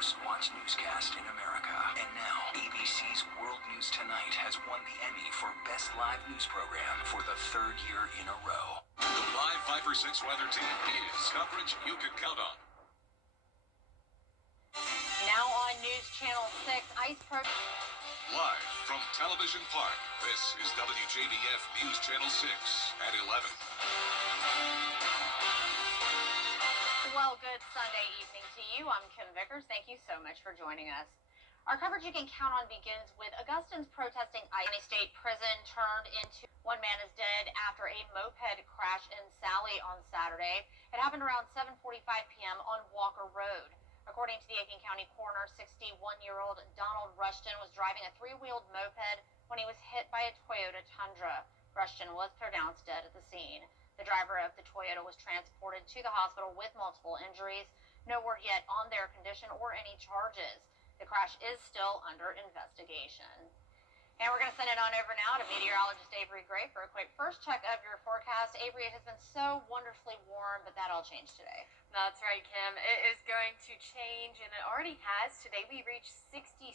most watched newscast in America. And now, ABC's World News Tonight has won the Emmy for Best Live News Program for the third year in a row. The live 5-for-6 weather team is coverage you can count on. Now on News Channel 6, ice pro... Live from Television Park, this is WJBF News Channel 6 at 11. Well, good Sunday evening to you. I'm Kim Vickers. Thank you so much for joining us. Our coverage you can count on begins with Augustans protesting County State Prison turned into... One man is dead after a moped crash in Sally on Saturday. It happened around 7:45 p.m. on Walker Road. According to the Aiken County coroner, 61-year-old Donald Rushton was driving a three-wheeled moped when he was hit by a Toyota Tundra. Rushton was pronounced dead at the scene. The driver of the Toyota was transported to the hospital with multiple injuries. No word yet on their condition or any charges. The crash is still under investigation. And we're going to send it on over now to meteorologist Avery Gray for a quick first check of your forecast. Avery, it has been so wonderfully warm, but that all changed today. That's right, Kim. It is going to change, and it already has. Today we reached 66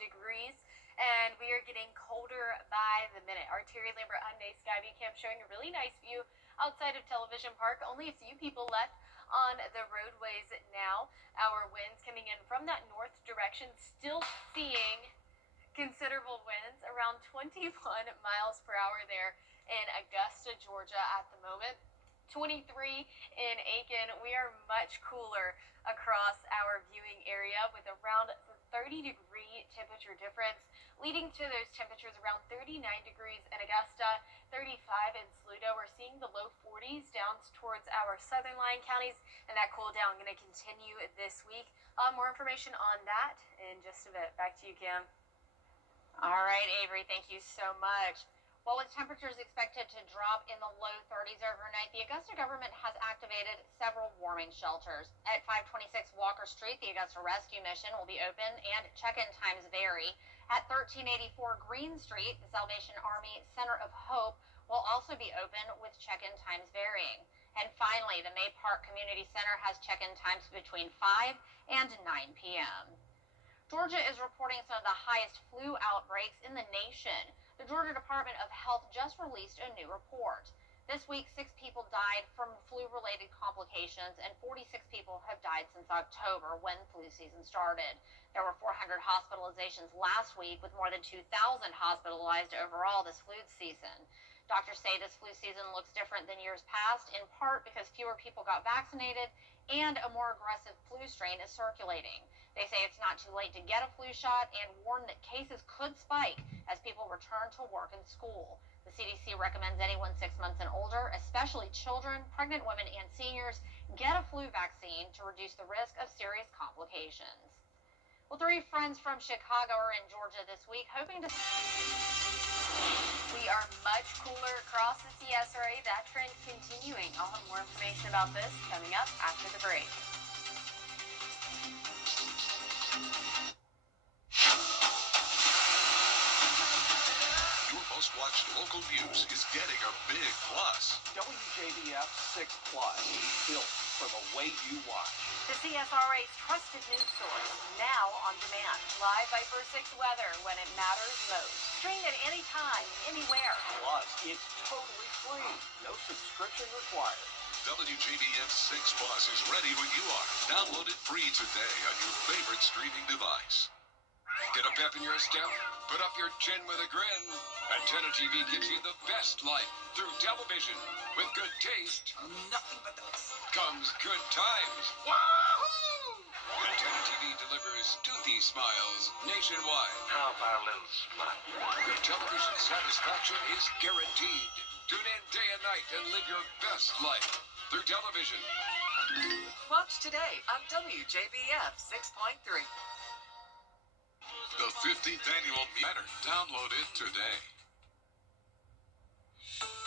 degrees, and we are getting colder by the minute. Our Terry Lambert Hyundai Skyview Cam showing a really nice view outside of Television Park. Only a few people left on the roadways now. Our winds coming in from that north direction, still seeing considerable winds, around 21 miles per hour there in Augusta, Georgia at the moment. 23 in Aiken. We are much cooler across our viewing area with around 30-degree temperature difference, leading to those temperatures around 39 degrees in Augusta, 35 in Saluda. We're seeing the low 40s down towards our southern line counties, and that cool down going to continue this week. More information on that in just a bit. Back to you, Kim. All right, Avery, thank you so much. Well, with temperatures expected to drop in the low 30s overnight, the Augusta government has activated several warming shelters. At 526 Walker Street, the Augusta Rescue Mission will be open and check-in times vary. At 1384 Green Street, the Salvation Army Center of Hope will also be open with check-in times varying. And finally, the May Park Community Center has check-in times between 5 and 9 p.m. Georgia is reporting some of the highest flu outbreaks in the nation. The Georgia Department of Health just released a new report. This week, 6 people died from flu-related complications, and 46 people have died since October, when flu season started. There were 400 hospitalizations last week, with more than 2,000 hospitalized overall this flu season. Doctors say this flu season looks different than years past, in part because fewer people got vaccinated and a more aggressive flu strain is circulating. They say it's not too late to get a flu shot and warn that cases could spike as people return to work and school. The CDC recommends anyone 6 months and older, especially children, pregnant women, and seniors, get a flu vaccine to reduce the risk of serious complications. Well, 3 friends from Chicago are in Georgia this week, hoping to... We are much cooler across the CSRA. That trend continuing. I'll have more information about this coming up after the break. Your most watched local news is getting a big plus. WJBF 6 Plus, built for the way you watch. The CSRA's trusted news source, now on demand. Live Viper 6 weather when it matters most. Stream at any time, anywhere. Plus, it's totally free. No subscription required. WJBF 6 Plus is ready when you are. Download it free today on your favorite streaming device. Get a pep in your step? Put up your chin with a grin. Antenna TV gives you the best life through television. With good taste, Nothing but the best. comes good times. Wahoo! Antenna TV delivers toothy smiles nationwide. How about a little smut? Your television satisfaction is guaranteed. Tune in day and night and live your best life through television. Watch today on WJBF 6.3. The 15th annual Matter. Download it today.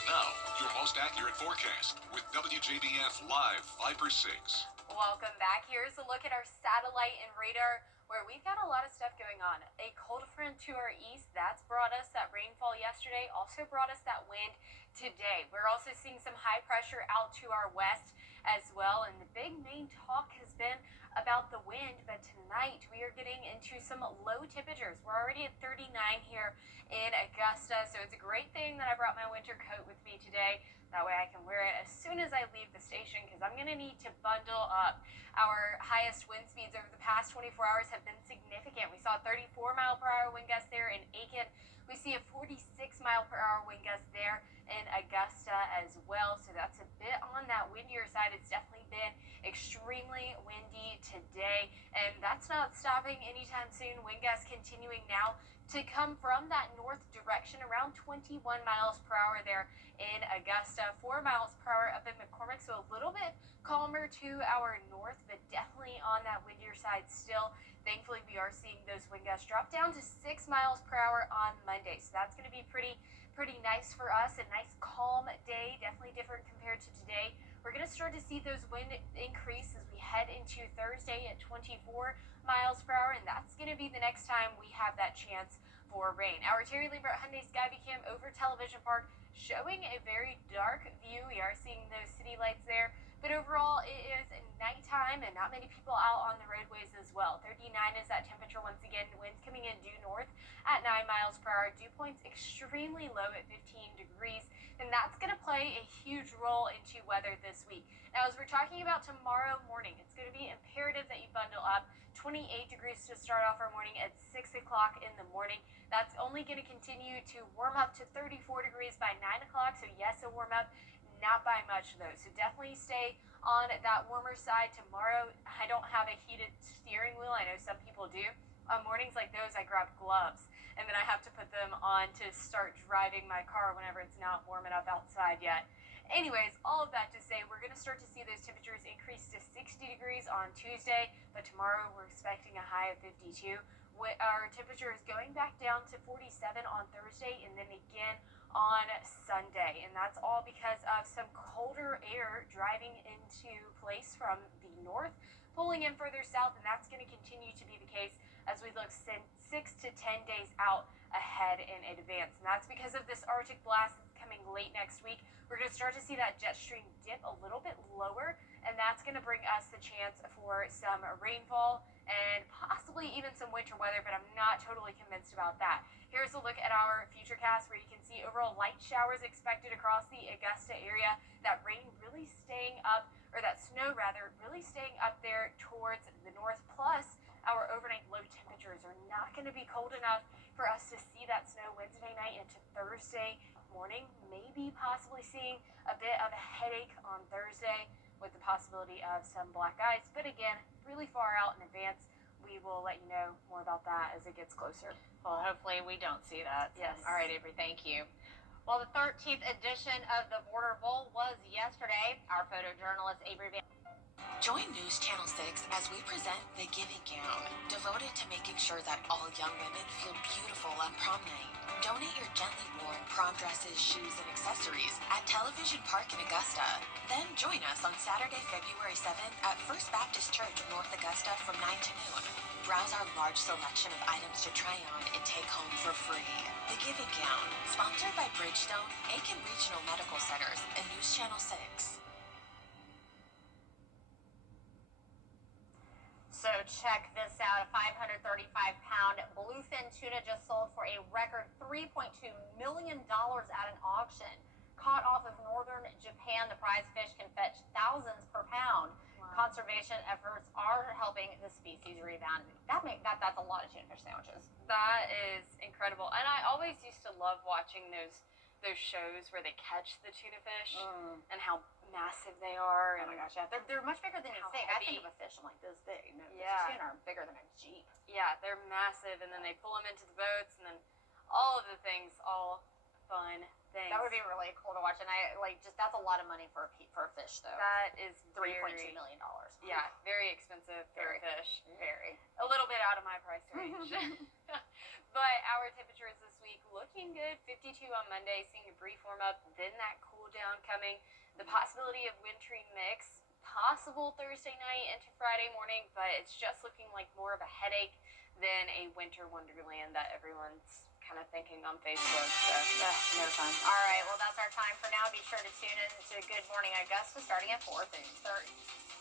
Now, your most accurate forecast with WJBF Live 5-6. Welcome back. Here's a look at our satellite and radar, where we've got a lot of stuff going on. A cold front to our east, that's brought us that rainfall yesterday, also brought us that wind today. We're also seeing some high pressure out to our west as well, and the big main talk has been about the wind, but tonight we are getting into some low temperatures. We're already at 39 here in Augusta, so it's a great thing that I brought my winter coat with me today. That way I can wear it as soon as I leave the station, because I'm going to need to bundle up. Our highest wind speeds over the past 24 hours have been significant. We saw 34-mile-per-hour wind gusts there in Aiken. We see a 46-mile-per-hour wind gust there in Augusta as well, so that's a bit on that windier side. It's definitely been extremely windy today, and that's not stopping anytime soon. Wind gusts continuing now to come from that north direction, around 21 miles per hour there in Augusta, 4 miles per hour up in McCormick, so a little bit calmer to our north, but definitely on that windier side still. Thankfully, we are seeing those wind gusts drop down to 6 miles per hour on Monday, so that's going to be pretty nice for us. A nice calm day, definitely different compared to today. We're going to start to see those wind increase as we head into Thursday at 24 miles per hour, and that's going to be the next time we have that chance for rain. Our Terry Liebert Hyundai Skyview Cam over Television Park showing a very dark view. We are seeing those city lights there, but overall it is nighttime and not many people out on the roadways as well. 39 is that temperature once again. Winds coming in due north at 9 miles per hour. Dew points extremely low at 15 degrees, and that's going to play a huge role into weather this week. Now, as we're talking about tomorrow morning, it's going to be imperative that you bundle up. 28 degrees to start off our morning at 6 o'clock in the morning. That's only going to continue to warm up to 34 degrees by 9 o'clock, so yes, a warm up, not by much though. So definitely stay on that warmer side tomorrow. I don't have a heated steering wheel. I know some people do. On mornings like those, I grab gloves, and then I have to put them on to start driving my car whenever it's not warm enough outside yet. Anyways, all of that to say, we're going to start to see those temperatures increase to 60 degrees on Tuesday, but tomorrow we're expecting a high of 52. Our temperature is going back down to 47 on Thursday and then again on Sunday, and that's all because of some colder air driving into place from the north, pulling in further south, and that's going to continue to be the case as we look 6 to 10 days out ahead in advance. And that's because of this Arctic blast that's coming late next week. We're going to start to see that jet stream dip a little bit lower, and that's going to bring us the chance for some rainfall and possibly even some winter weather, but I'm not totally convinced about that. Here's a look at our futurecast where you can see overall light showers expected across the Augusta area. That rain really staying up, or that snow rather, really staying up there towards the north. Plus, our overnight low temperatures are not going to be cold enough for us to see that snow Wednesday night into Thursday morning. Maybe possibly seeing a bit of a headache on Thursday with the possibility of some black ice. But again, really far out in advance. We will let you know more about that as it gets closer. Well, hopefully we don't see that. Yes. All right, Avery, thank you. Well, the 13th edition of the Border Bowl was yesterday. Our photojournalist Avery Van Join News Channel 6 as we present The Giving Gown, devoted to making sure that all young women feel beautiful on prom night. Donate your gently worn prom dresses, shoes, and accessories at Television Park in Augusta. Then join us on Saturday, February 7th at First Baptist Church, North Augusta from 9 to noon. Browse our large selection of items to try on and take home for free. The Giving Gown, sponsored by Bridgestone, Aiken Regional Medical Centers, and News Channel 6. So check this out. A 535-pound bluefin tuna just sold for a record $3.2 million at an auction. Caught off of northern Japan, the prize fish can fetch thousands per pound. Wow. Conservation efforts are helping the species rebound. That's a lot of tuna fish sandwiches. That is incredible. And I always used to love watching those shows where they catch the tuna fish and how massive they are. Oh my gosh, yeah. They're much bigger than you think. I think of a fish, I'm like this big. No, yeah. Tuna are bigger than a Jeep. Yeah, they're massive, and then they pull them into the boats, and then all of the things, all fun things. That would be really cool to watch, and that's a lot of money for a fish, though. That is $3.2 million. Yeah, very expensive for a fish. Very. A little bit out of my price range. But our temperatures this week looking good. 52 on Monday, seeing a brief warm up, then that cool down coming. The possibility of wintry mix, possible Thursday night into Friday morning, but it's just looking like more of a headache than a winter wonderland that everyone's kind of thinking on Facebook. So, No fun. All right, well, that's our time for now. Be sure to tune in to Good Morning Augusta starting at 4:30.